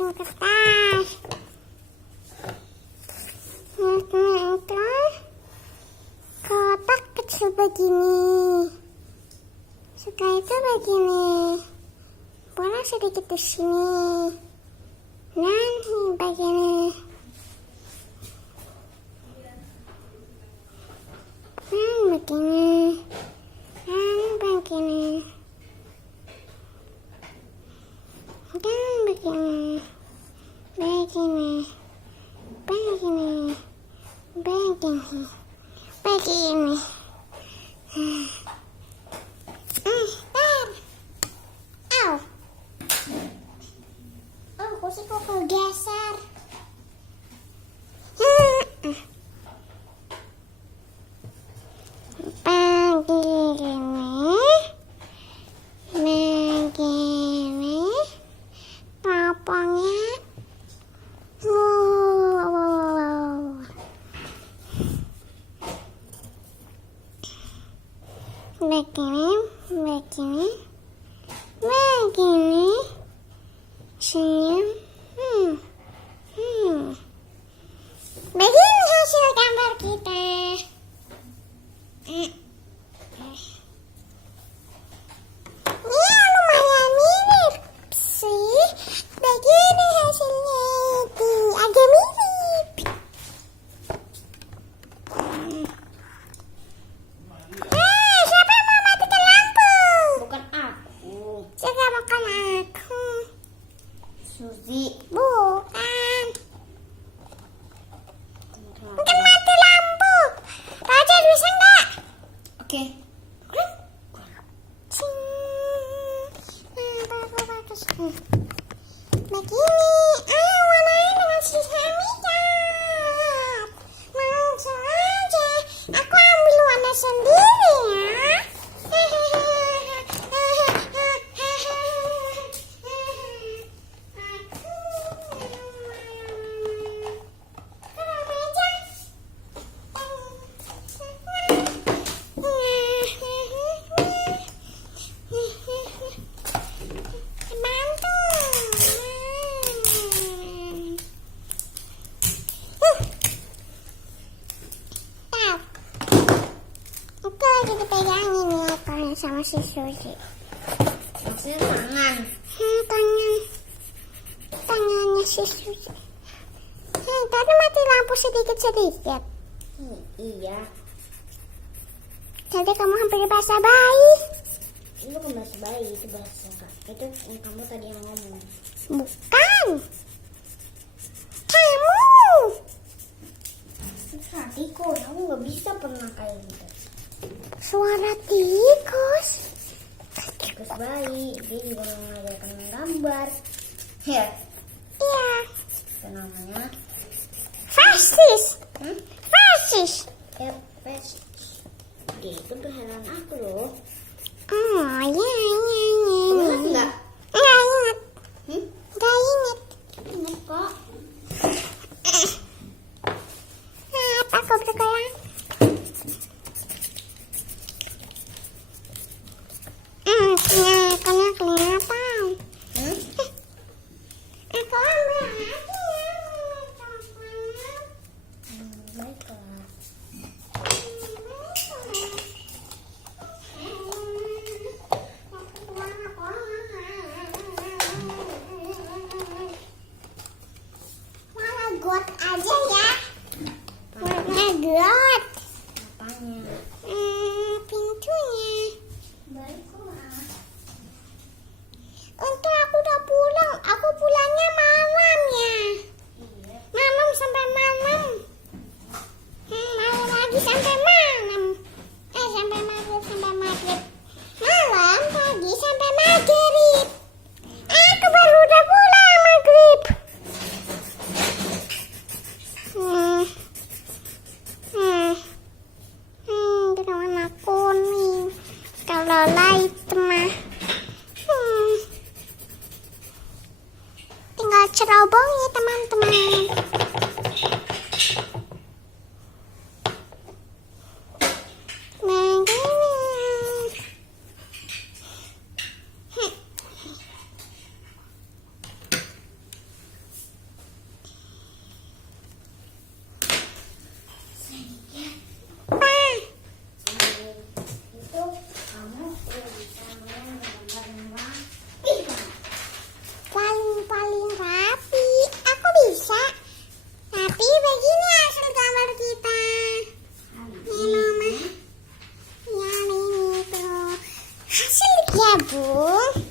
Kertas. Itu kotak kecil begini. Setelah itu begini. Bola sedikit di sini. Nah, ini begini. Begini. Dan begini. Dan begini. Begini. Begini. Begini. Begini. Au. Oh, kursiku kegeser. Begini. Popongnya. Begini, begini, begini, senyum, begini hasil gambar kita. Ya lumayan mirip sih, begini hasilnya, agak mirip. Bukan aku. Suzy. Bukan. Mungkin mati lampu. Raja bisa enggak? Oke. Bagus. Begini. Warnain dengan sisa minyak. Langsung aja. Aku ambil warna sendiri ya. Itu lagi dipegangin ya kalau sama si Suzy. Maksudnya tangan. Tangannya si Suzy. Tadi mati lampu sedikit-sedikit. Iya. Jadi kamu hampir bahasa bayi. Itu bukan bahasa bayi, itu bahasa kak. Itu yang kamu tadi yang ngomong. Bukan. Kamu. Tikus, aku nggak bisa pernah kayak gitu. Suara tikus. Tikus bayi, dia juga mengajarkan gambar. Ya, Iya. itu namanya. Fasis. Fasis. Ya, pes. Dia itu berheran aku loh. Oh, iya. Ingat nggak? Nggak ingat. Hmm? Nggak ingat. Ingat kok. Apa aku bergoyang? Kenapa? Aku ambil aja ya. Baiklah. Warna got aja ya. Warna got. Apanya? Pintunya. Baiklah. Untung aku udah pulang. Aku pulangnya malam ya. Iya. Malam sampai malam. Malam lagi sampai malam. Sampai maghrib. Malam pagi sampai maghrib. Aku baru udah pulang maghrib. nabung.